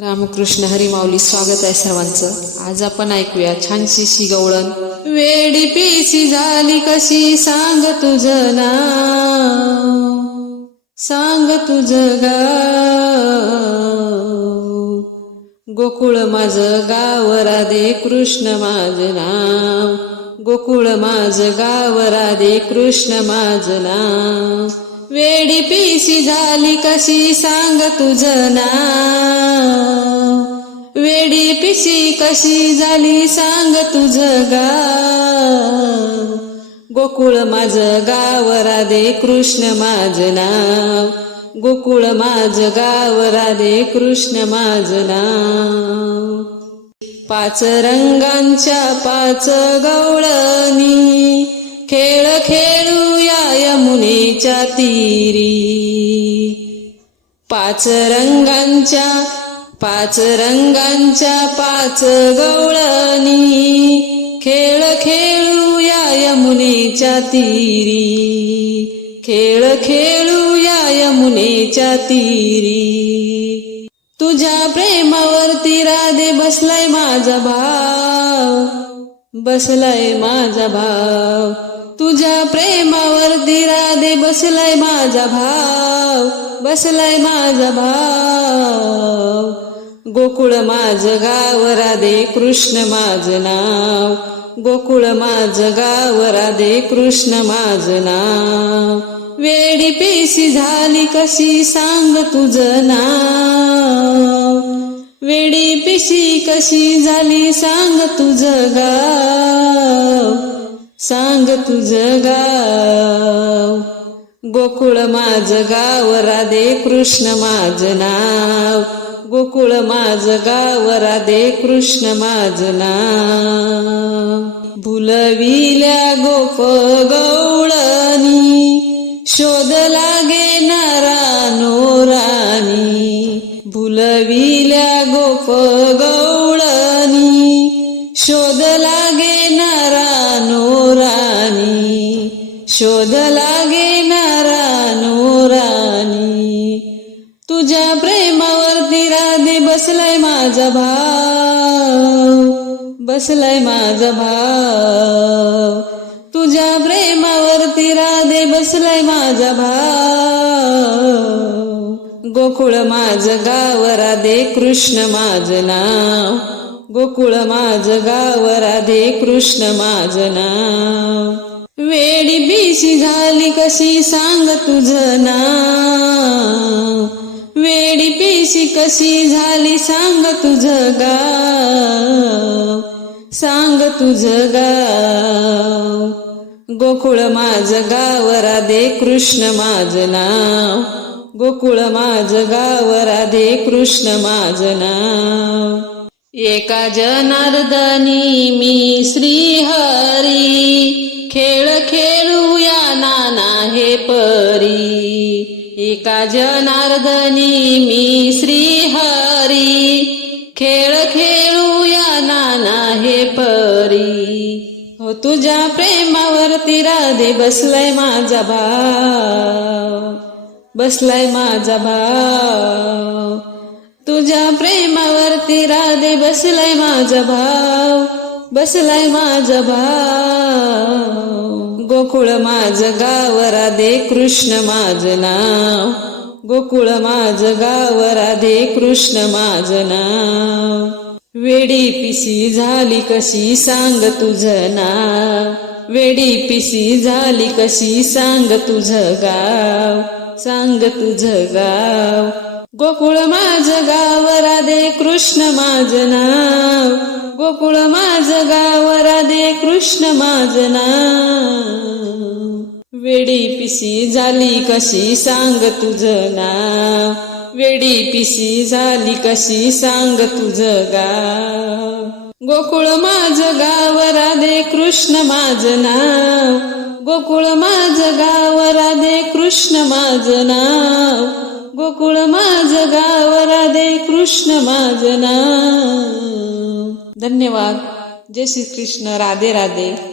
रामकृष्ण हरिमाऊली स्वागत आहे सर्वांचं. आज आपण ऐकूया छानशी शी गवळण वेडी पिसी झाली कशी सांग तुझ ना सांग तुझं गाव. गोकुळ माझं गाव राधे कृष्ण माझं नाव. गोकुळ माझं गाव राधे कृष्ण माझं नाव. वेडी पिसी झाली कशी सांग तुझ नाव. पिशी कशी झाली सांग तुझ गाव. गोकुळ माझं गाव राधे कृष्ण माझ नाव. गोकुळ माझं गाव राधे कृष्ण माझ नाव. पाच रंगांच्या पाच गवळणी खेळ खेळूया यमुनेच्या तीरी. पाच रंगांच्या पाच रंगांच्या पाच गवळणी. खेळ खेळूया यमुनेच्या तीरी. खेळ खेळूया यमुनेच्या तीरी. तुझ्या प्रेमावरती राधे बसलाय माझा भाव. बसलाय माझा भाव. तुझ्या प्रेमावरती राधे बसलाय माझा भाव. बसलाय माझा भाव. गोकुळ माझं गाव राधे कृष्ण माझं नाव. गोकुळ माझं गाव राधे कृष्ण माझं नाव. वेडी पेशी झाली कशी सांग तुझ नाव. वेडी पेशी कशी झाली सांग तुझ गाव. सांग तुझ गाव. गोकुळ माझं गाव राधे कृष्ण माझं नाव. गोकुळ माझं गाव राधे कृष्ण माझं नाव भुलविल्या गोप गवळणी शोध लागे नारानो राणी भुलविल्या गोप गवळणी शोध लागे नारानो राणी शोध लागे बसलाय माझा भाव बसलाय माझा भाव. तुझ्या प्रेमावरती राधे बसलाय माझा भाव. गोकुळ माझं गाव राधे कृष्ण माझं नाव. गोकुळ माझं गाव राधे कृष्ण माझं नाव. वेडी बीसी झाली कशी सांग तुझं नाव. वेडी पेशी कशी झाली सांग तुझं गाव. सांग तुझं गाव. गोकुळ माझं गाव राधे कृष्ण माझं नाव. गोकुळ माझं गाव राधे कृष्ण माझं नाव. एका जनार्दनी मी श्रीहरी. खेळ खेळूया नाना हे परी. एका जनार्दनी मी श्रीहरी. खेळ खेळूया नाना हे परी. हो तुझ्या प्रेमावरती राधे बसलाय माझा भाव. बसलाय माझा भाव. तुझ्या प्रेमावरती राधे बसलाय माझा भाव. बसलाय माझा भाव. गोकुळ माझं गाव राधे कृष्ण माझं नाव. गोकुळ माझं गाव राधे कृष्ण माझं नाव. वेडी पिसी झाली कशी सांग तुझं नाव. वेडी पिसी झाली कशी सांग तुझं गाव. सांग तुझं गाव. गोकुळ माझं गाव राधे कृष्ण माझं नाव. गोकुळ माझं गाव राधे कृष्ण माझ ना वेडी पिसी झाली कशी सांग तुझ नाव. वेडी पिसी झाली कशी सांग तुझ गाव. गोकुळ माझं गाव राधे कृष्ण माझ नाव. गोकुळ माझं गाव राधे कृष्ण माझ नाव. गोकुळ माझं गाव राधे कृष्ण माझ नाव. धन्यवाद. जय श्री कृष्ण राधे राधे.